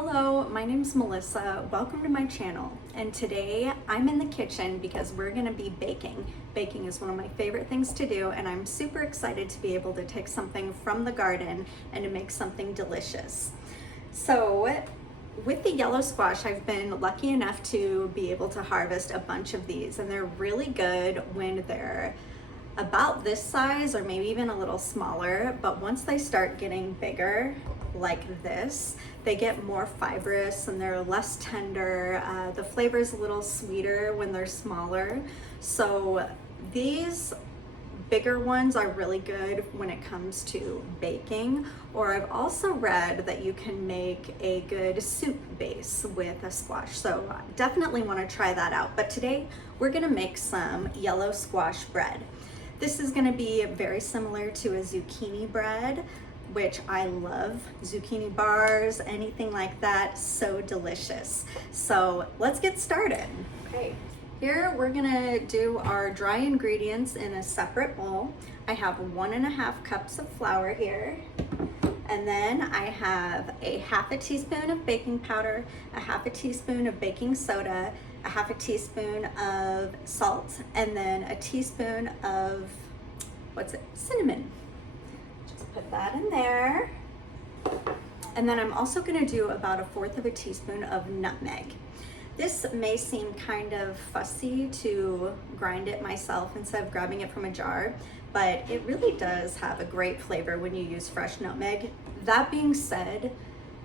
Hello, my name's Melissa. Welcome to my channel. And today I'm in the kitchen because we're gonna be baking. Baking is one of my favorite things to do, and I'm super excited to be able to take something from the garden and to make something delicious. So with the yellow squash, I've been lucky enough to be able to harvest a bunch of these, and they're really good when they're about this size or maybe even a little smaller, but once they start getting bigger like this, they get more fibrous and they're less tender. The flavor is a little sweeter when they're smaller. So these bigger ones are really good when it comes to baking, or I've also read that you can make a good soup base with a squash. So definitely want to try that out. But today we're gonna make some yellow squash bread. This is gonna be very similar to a zucchini bread, which I love. Zucchini bars, anything like that, so delicious. So let's get started. Okay, here we're gonna do our dry ingredients in a separate bowl. I have 1.5 cups of flour here. And then I have a half a teaspoon of baking powder, a half a teaspoon of baking soda, a half a teaspoon of salt, and then a teaspoon of, cinnamon. Just put that in there. And then I'm also gonna do about 1/4 of a teaspoon of nutmeg. This may seem kind of fussy to grind it myself instead of grabbing it from a jar, but it really does have a great flavor when you use fresh nutmeg. That being said,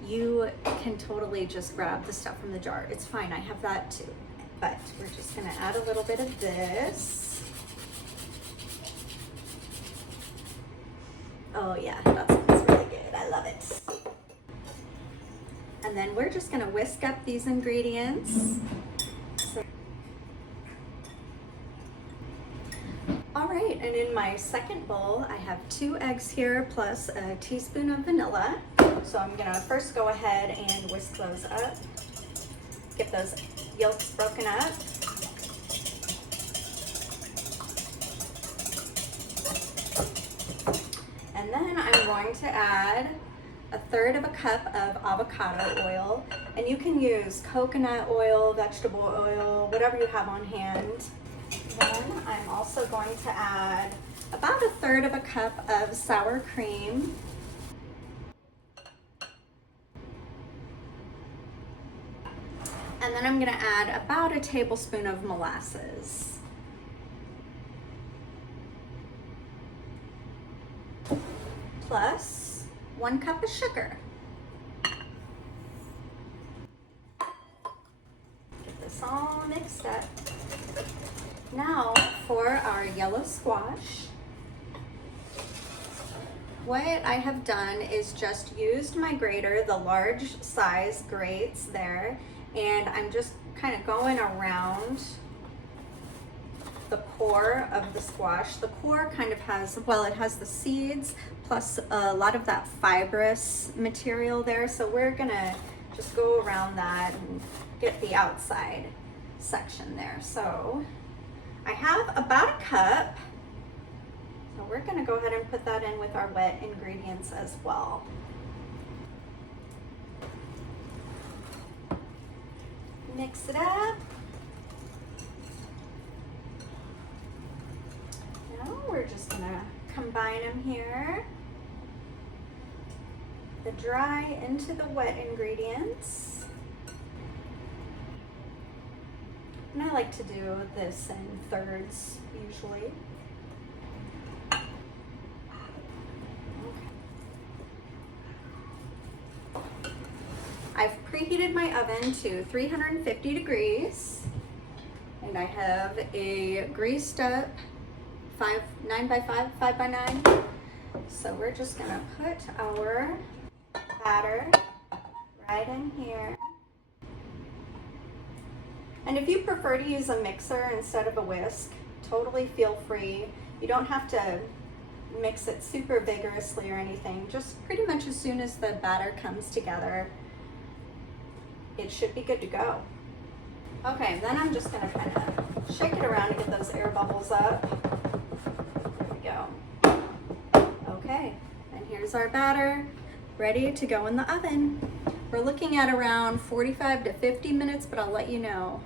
you can totally just grab the stuff from the jar. It's fine, I have that too. But we're just gonna add a little bit of this. Oh yeah, that smells really good, I love it. And then we're just gonna whisk up these ingredients. All right, and in my second bowl, I have 2 eggs here plus a teaspoon of vanilla. So I'm gonna first go ahead and whisk those up. Get those yolks broken up. And then I'm going to add 1/3 cup of avocado oil, and you can use coconut oil, vegetable oil, whatever you have on hand. Then I'm also going to add about 1/3 cup of sour cream. And then I'm gonna add about 1 tablespoon of molasses. Plus 1 cup of sugar. Get this all mixed up. Now for our yellow squash. What I have done is just used my grater, the large size grates there, and I'm just kind of going around the core of the squash. The core kind of has, well, it has the seeds plus a lot of that fibrous material there. So we're gonna just go around that and get the outside section there. So I have about 1 cup. So we're gonna go ahead and put that in with our wet ingredients as well. Mix it up. Now we're just gonna combine them here. The dry into the wet ingredients. And I like to do this in thirds usually. I've preheated my oven to 350 degrees, and I have a greased up 9x5, 5x9. So we're just gonna put our batter right in here. And if you prefer to use a mixer instead of a whisk, totally feel free. You don't have to mix it super vigorously or anything. Just pretty much as soon as the batter comes together, it should be good to go. Okay, then I'm just gonna kind of shake it around to get those air bubbles up. There we go. Okay, and here's our batter ready to go in the oven. We're looking at around 45 to 50 minutes, but I'll let you know.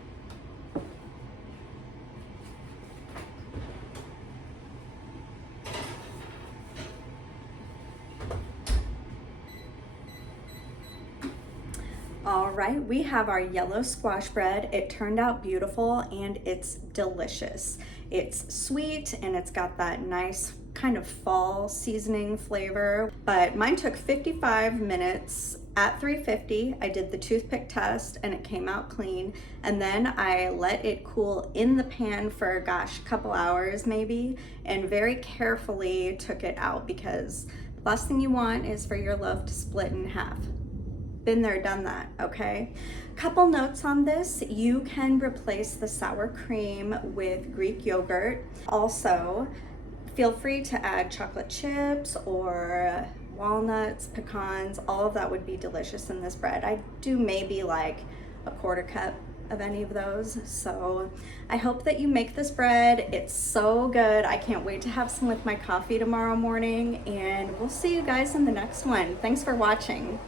All right, we have our yellow squash bread. It turned out beautiful and it's delicious. It's sweet and it's got that nice kind of fall seasoning flavor, but mine took 55 minutes at 350. I did the toothpick test and it came out clean. And then I let it cool in the pan for, gosh, a couple hours maybe, and very carefully took it out because the last thing you want is for your loaf to split in half. Been there, done that, okay? Couple notes on this. You can replace the sour cream with Greek yogurt. Also, feel free to add chocolate chips or walnuts, pecans. All of that would be delicious in this bread. I do maybe like a quarter cup of any of those. So I hope that you make this bread. It's so good. I can't wait to have some with my coffee tomorrow morning, and we'll see you guys in the next one. Thanks for watching.